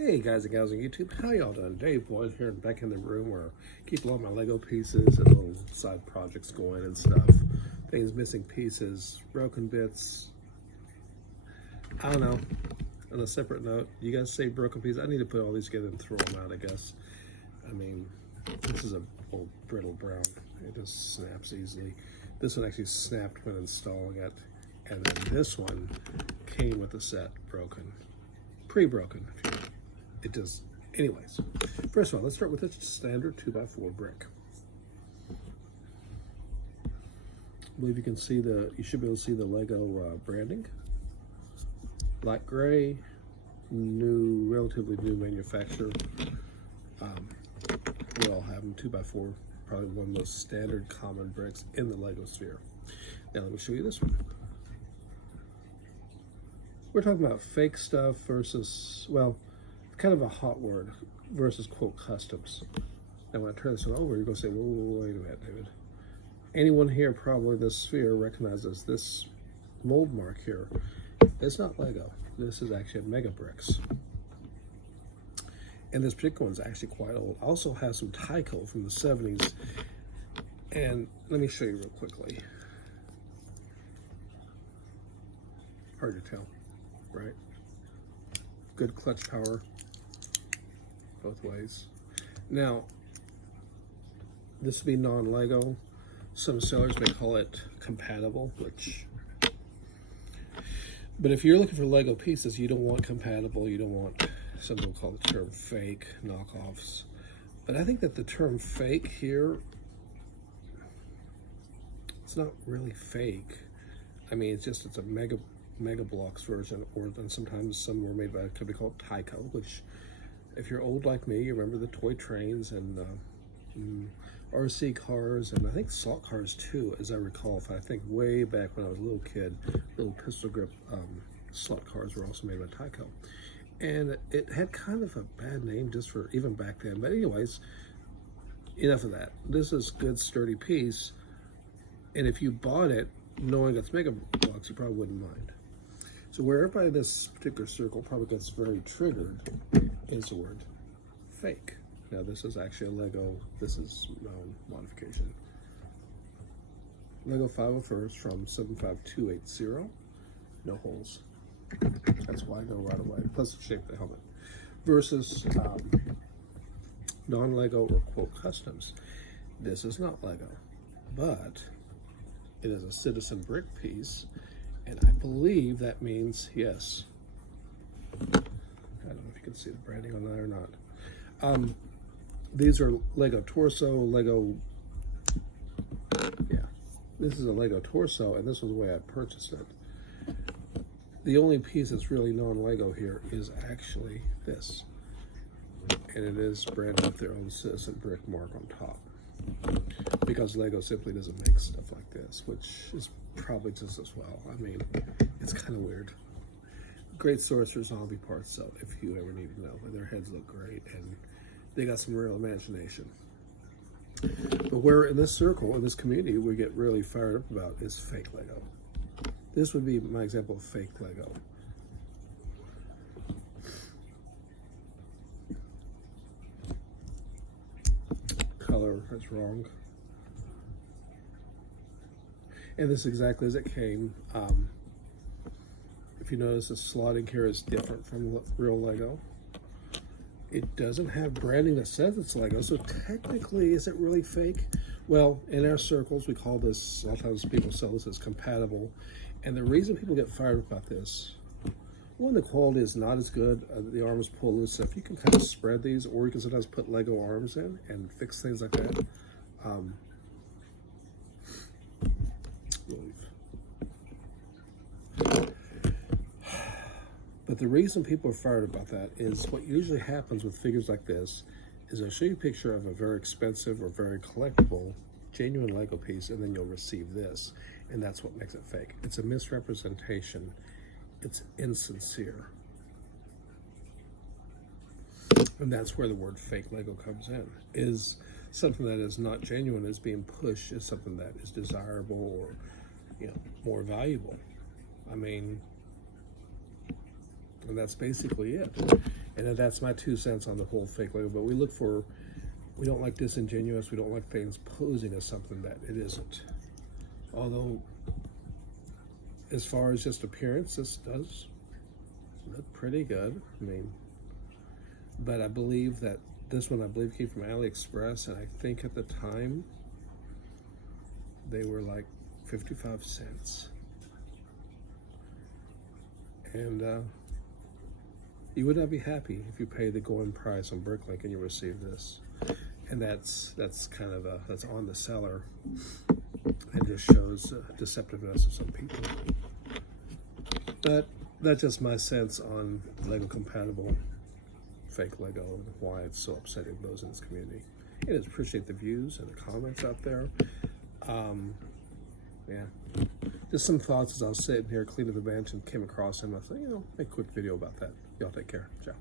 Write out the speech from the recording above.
Hey guys and gals on YouTube, how y'all doing? Dave Boyd here, back in the room where I keep a lot of my Lego pieces and little side projects going and stuff. Things missing pieces, broken bits. I don't know. On a separate note, you guys say broken pieces? I need to put all these together and throw them out, I guess. I mean, this is a old brittle brown. It just snaps easily. This one actually snapped when installing it. And then this one came with the set broken. Pre-broken, if you will. It does. Anyways, first of all, let's start with this standard 2x4 brick. I believe you can see you should be able to see the Lego branding. Black gray, relatively new manufacturer. We all have them, 2x4, probably one of the most standard common bricks in the Lego sphere. Now let me show you this one. We're talking about fake stuff versus, well, kind of a hot word, versus quote customs. Now when I turn this one over, you're going to say, whoa, wait a minute, David. Anyone here probably in this sphere recognizes this mold mark here. It's not Lego. This is actually Mega Bricks. And this particular one's actually quite old. Also has some Tyco from the 70s. And let me show you real quickly. Hard to tell, right? Good clutch power both ways. Now, this would be non-Lego. Some sellers may call it compatible, but if you're looking for Lego pieces, you don't want compatible, you don't want, some people call the term fake, knockoffs. But I think that the term fake here, it's not really fake. I mean, it's a Mega Bloks version, or then sometimes some were made by a company called Tyco, which, if you're old like me, you remember the toy trains and RC cars, and I think slot cars too, as I recall. I think way back when I was a little kid, little pistol grip slot cars were also made by Tyco. And it had kind of a bad name just for even back then. But anyways, enough of that. This is a good sturdy piece, and if you bought it knowing it's Mega Bloks, you probably wouldn't mind. So where everybody in this particular circle probably gets very triggered is the word fake. Now this is actually a Lego, this is modification. Lego 501st from 75280, no holes. That's why I know right away, plus the shape of the helmet. Versus non-Lego or quote customs. This is not Lego, but it is a citizen brick piece. And I believe that means, yes, I don't know if you can see the branding on that or not. These are Lego Torso, this is a Lego Torso, and this was the way I purchased it. The only piece that's really non-Lego here is actually this. And it is branded with their own citizen brick mark on top. Because Lego simply doesn't make stuff like this, which is probably just as well. I mean, it's kind of weird. Great source for zombie parts, so if you ever need to know. Their heads look great, and they got some real imagination. But where in this circle, in this community, we get really fired up about is fake Lego. This would be my example of fake Lego. Color is wrong. And this is exactly as it came. If you notice, the slotting here is different from real Lego. It doesn't have branding that says it's Lego, so technically, is it really fake? Well, in our circles, we call this, a lot of times people sell this as compatible. And the reason people get fired up about this, one, the quality is not as good. The arms pull loose. So if you can kind of spread these, or you can sometimes put Lego arms in and fix things like that. But the reason people are fired about that is what usually happens with figures like this is I'll show you a picture of a very expensive or very collectible, genuine Lego piece, and then you'll receive this, and that's what makes it fake. It's a misrepresentation. It's insincere. And that's where the word fake Lego comes in, is something that is not genuine is being pushed as something that is desirable or, more valuable. I mean, and that's basically it. And that's my 2 cents on the whole fake Lego. But we don't like disingenuous. We don't like things posing as something that it isn't. Although, as far as just appearance, this does look pretty good. I mean, but I believe that this one, came from AliExpress, and I think at the time they were like 55 cents. And you would not be happy if you pay the going price on Bricklink and you receive this. And that's kind of that's on the seller, and just shows deceptiveness of some people. But that's just my sense on Lego compatible fake Lego and why it's so upsetting those in this community. And I appreciate the views and the comments out there. Yeah, just some thoughts as I was sitting here cleaning the bench and came across him. I thought, make a quick video about that. Y'all take care. Ciao.